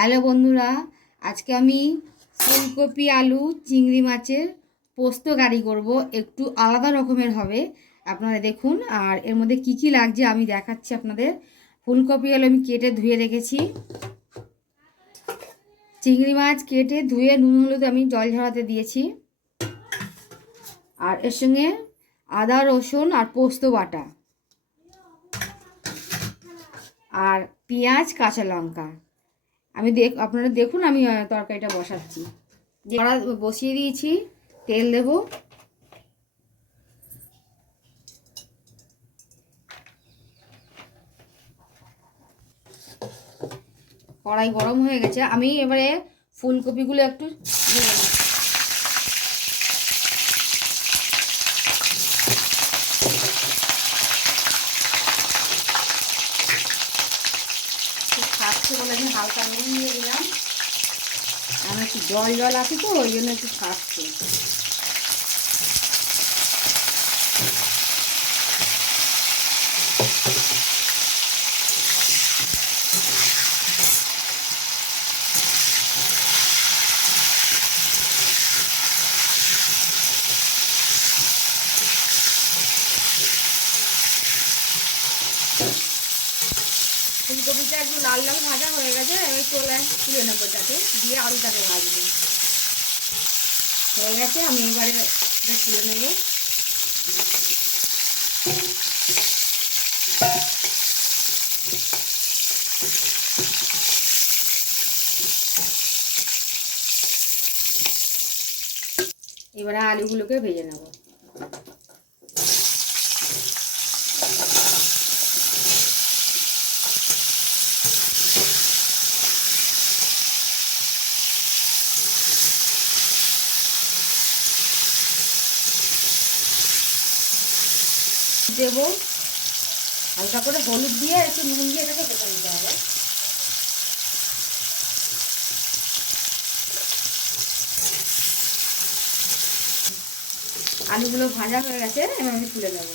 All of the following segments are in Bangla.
হ্যালো বন্ধুরা, আজকে আমি ফুলকপি, আলু, চিংড়ি মাছের পোস্ত গাড়ি করব। একটু আলাদা রকমের হবে, আপনারা দেখুন। আর এর মধ্যে কি কি লাগছে আমি দেখাচ্ছি আপনাদের। ফুলকপি আলু আমি কেটে ধুয়ে রেখেছি। চিংড়ি মাছ কেটে ধুয়ে নুন হলুদ আমি জল ঝরাতে দিয়েছি। আর এর সঙ্গে আদা, রসুন আর পোস্ত বাটা। আর পেঁয়াজ, কাঁচা লঙ্কা। আমি দেখ, আপনারা দেখুন, আমি তরকারিটা বসাচ্ছি। কড়া বসিয়ে দিয়েছি, তেল দেব। কড়াই গরম হয়ে গেছে। আমি এবারে ফুলকপিগুলো একটু খাচ্ছে বলে আমি হালকা নুন দিয়ে দিলাম আমার একটু জল জল আছে তো ওই জন্য একটু খাচ্ছে ফুলকপিটা একটু লাল লাল ভাজা হয়ে গেছে আমি চলে তুলে নেব তাকে দিয়ে আলুটাকে ভাজবো। হয়ে গেছে, আমি এবারে তুলে নেব। এবারে আলুগুলোকে ভেজে নেব। দেব। হালকা করে হলুদ দিয়ে একটু নুন দিয়ে এটাকে কেটে নিতে হবে। আলুগুলো ভাজা হয়ে গেছে, এবার আমি তুলে দেবো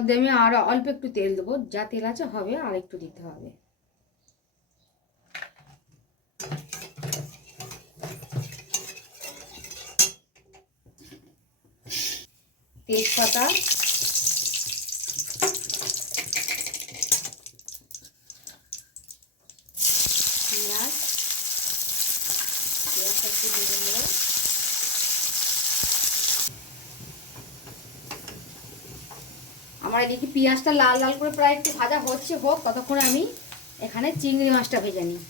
মধ্যে আমি আরও অল্প একটু তেল দেবো। যা তেল আছে হবে, আর একটু দিতে হবে। তেজপাতা পেঁয়াজ পেঁয়াজটা একটু দিয়ে নেব আমার এদিকে পেঁয়াজটা লাল লাল করে প্রায় একটু ভাজা হচ্ছে হোক, ততক্ষণে আমি এখানে চিংড়ি মাছটা ভেজে নিই।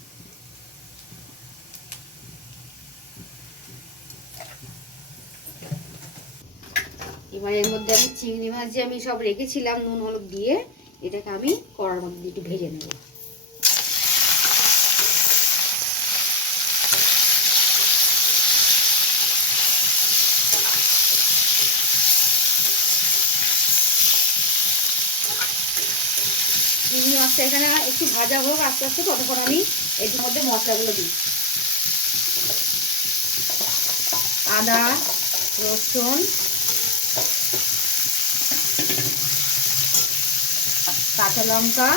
এবার এর মধ্যে আমি চিংড়ি মাছ যে আমি সব রেখেছিলাম, নুন, হলুদ দিয়ে, এটাকে আমি কড়ার মধ্যে একটু ভেজে নেব চিংড়ি মাছটা এখানে একটু ভাজা হোক, আস্তে আস্তে ততক্ষণ আমি এর মধ্যে মশলাগুলো দিই। আদা, রসুন, কাঁচা লঙ্কা,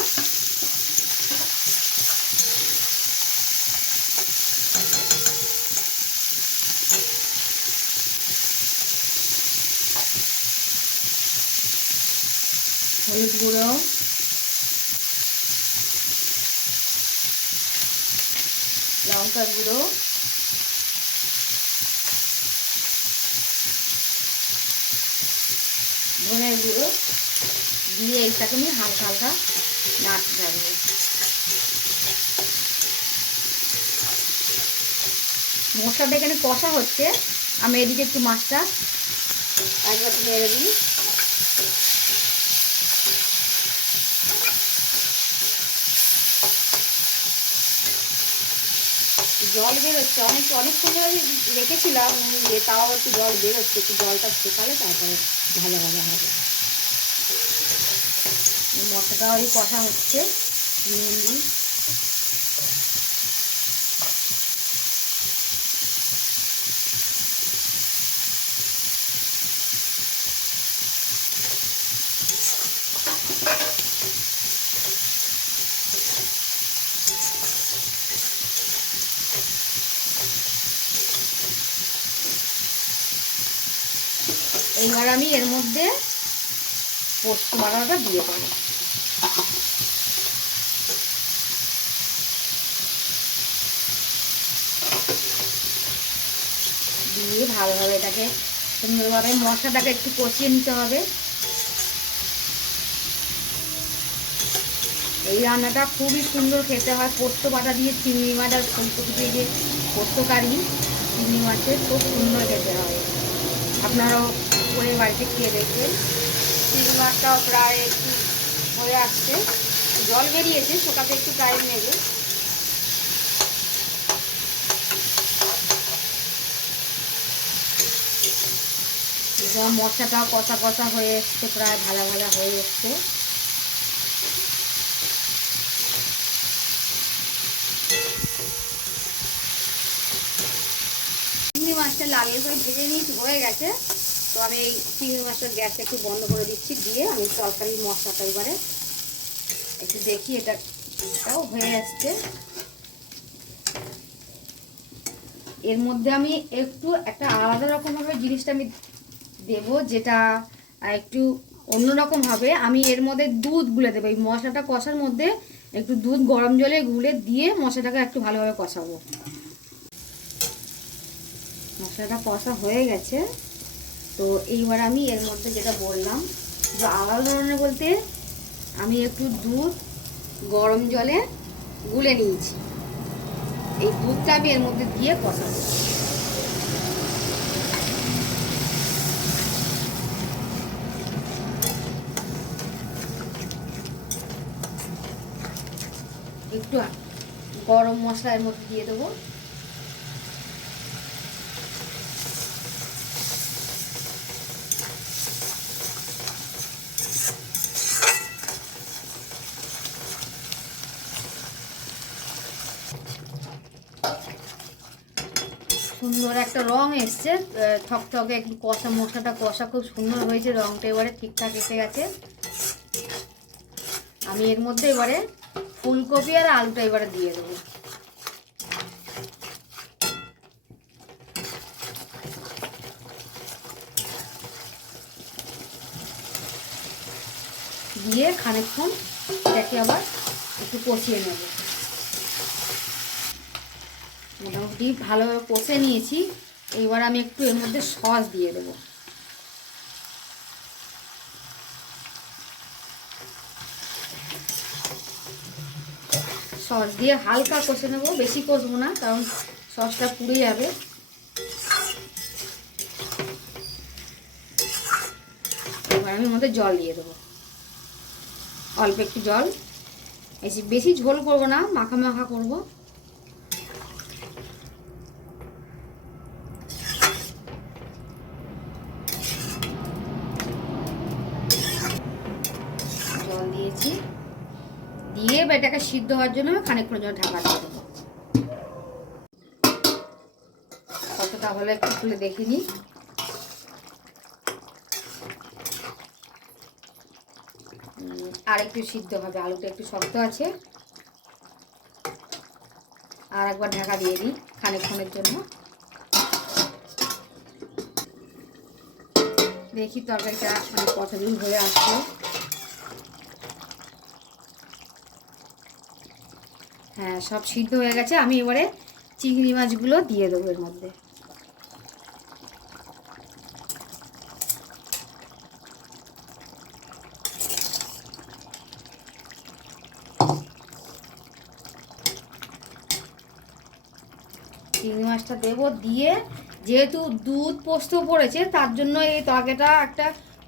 হলুদ গুঁড়ো লঙ্কা গুঁড়ো। ধনে গুঁড়ো। দিয়ে এইটাকে নিয়ে হালকা হালকা নাড়তে থাকব মশলাটা এখানে কষা হচ্ছে। আমি এদিকে একটু মাছটা একবার নেড়ে দিই। জল বেরোচ্ছে। অনেক অনেকক্ষণ ধরে রেখেছিলাম যে তাও একটু জল বেরোচ্ছে, একটু জলটা শুকালে তারপরে ভালো ভালো হবে। মশলাটা ওই কষা হচ্ছে ভেন্ডি এইবার আমি এর মধ্যে পোস্ত বাটাটা দিয়ে দেবো। দিয়ে ভালোভাবে এটাকে সুন্দরভাবে মশলাটাকে একটু কষিয়ে নিতে হবে। এই রান্নাটা খুবই সুন্দর খেতে হয়। পোস্ত বাটা দিয়ে চিংড়ি মাছ আর ফুলকপি দিয়ে যে পোস্ত কারি চিংড়ি মাছের খুব সুন্দর খেতে হয়। আপনারাও করে বাড়িতে খেয়ে দেখবেন চিংড়ি মাছটাও প্রায় একটু হয়ে আসছে। জল বেরিয়েছে, শোকাতে একটু টাইম নেবে। মশলাটাও কষা কষা হয়ে এসছে, প্রায় ভাজা ভাজা হয়ে এসছে। চিংড়ি মাছটা লাল করে ভেজে নিয়েছি, হয়ে গেছে। তো আমি এই চিংড়ি মাছটার গ্যাসটা একটু বন্ধ করে দিচ্ছি, দিয়ে আমি তরকারির মশলাটা এবারে একটু দেখি এটা এটাও হয়ে আসছে। এর মধ্যে আমি একটু একটা আলাদা রকমভাবে জিনিসটা আমি দেব, যেটা একটু অন্যরকম হবে। আমি এর মধ্যে দুধ গুলে দেবো, এই মশলাটা কষার মধ্যে একটু দুধ গরম জলে গুলে দিয়ে মশলাটাকে একটু ভালোভাবে কষাবো। মশলাটা কষা হয়ে গেছে। তো এইবার আমি এর মধ্যে যেটা বললাম, যে আলাদা ধরনের বলতে আমি একটু দুধ গরম জলে গুলে নিয়েছি। এই দুধটা আমি এর মধ্যে দিয়ে কষাবো। একটু গরম মশলা এর মধ্যে দিয়ে দেবো। সুন্দর একটা রং এসছে থকথকে একটু কষা মশলাটা কষা খুব সুন্দর হয়েছে, রংটা এবারে ঠিকঠাক এসে গেছে। আমি এর মধ্যে এবারে ফুলকপি আর আলুটা এবারে দিয়ে দেবো। দিয়ে খানিকক্ষণ এটাকে আবার একটু কষিয়ে নেব। মোটামুটি ভালোভাবে কষে নিয়েছি। এইবার আমি একটু এর মধ্যে সস দিয়ে দেবো। সস দিয়ে হালকা কষে নেব, বেশি কষবো না, কারণ সসটা পুড়ে যাবে। এবার আমি মধ্যে জল দিয়ে দেবো। অল্প একটু জল। বেশি বেশি ঝোল করব না, মাখা মাখা করব জল দিয়েছি দিয়ে এবার এটাকে সিদ্ধ হওয়ার জন্য আমি খানিকক্ষণ জন্য ঢাকা দিয়ে দেবো। কতটা হলো একটু খুলে দেখে নিই আর একটু সিদ্ধ হবে, আলুটা একটু শক্ত আছে। আর একবার ঢাকা দিয়ে দিই খানিকক্ষণের জন্য। দেখি তরকারিটা মানে কতদিন হয়ে আসছে। হ্যাঁ সব সিদ্ধ হয়ে গেছে। আমি এবারে চিংড়ি মাছগুলো দিয়ে দেবো এর মধ্যে। চিংড়ি মাছটা দেবো দিয়ে, যেহেতু দুধ পোস্ত পড়েছে, তার জন্য এই তরকারিটা একটা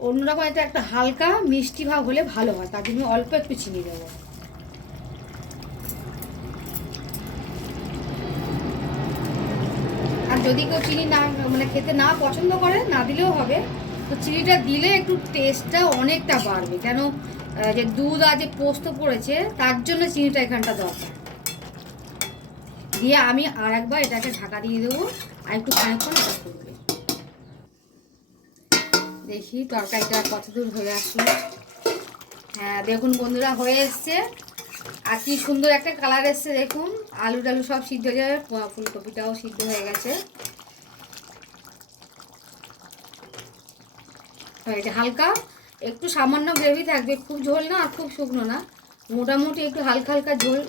অন্যরকম একটা একটা হালকা মিষ্টি ভাব হলে ভালো হয়। তার জন্য অল্প একটু চিনি দেবো। আর যদি কেউ চিনি না মানে খেতে না পছন্দ করে, না দিলেও হবে। তো চিনিটা দিলে একটু টেস্টটা অনেকটা বাড়বে। কেন যে দুধ আর যে পোস্ত পড়েছে, তার জন্য চিনিটা এখানটা দরকার। দিয়ে আমি আর একবার এটাকে ঢাকা দিয়ে দেবো, আর একটু খানিক্ষণ ফুটবে দেখি তরকারিটা কত দূর হয়ে আসলো। হ্যাঁ দেখুন বন্ধুরা, হয়ে এসছে। আর কি সুন্দর একটা কালার এসছে, দেখুন। আলু টালু সব সিদ্ধ হয়ে যাবে ফুলকপিটাও সিদ্ধ হয়ে গেছে। হালকা। একটু সামান্য গ্রেভি থাকবে, খুব ঝোল না আর খুব শুকনো না। মোটামুটি একটু হালকা হালকা ঝোল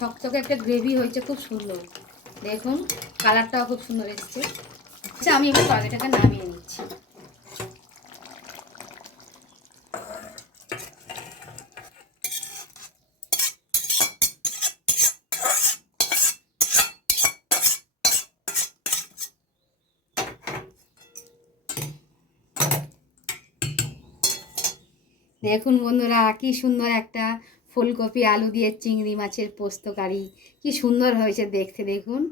থকথকে একটা গ্রেভি হয়েছে, খুব সুন্দর। দেখুন, কালারটাও খুব সুন্দর এসছে। আচ্ছা আমি এবার তরকারিটাকে নামিয়ে নিচ্ছি। দেখুন বন্ধুরা, কি সুন্দর একটা ফুলকপি, আলু দিয়ে চিংড়ি মাছের পোস্ত কারি, কি সুন্দর হয়েছে দেখতে, দেখুন।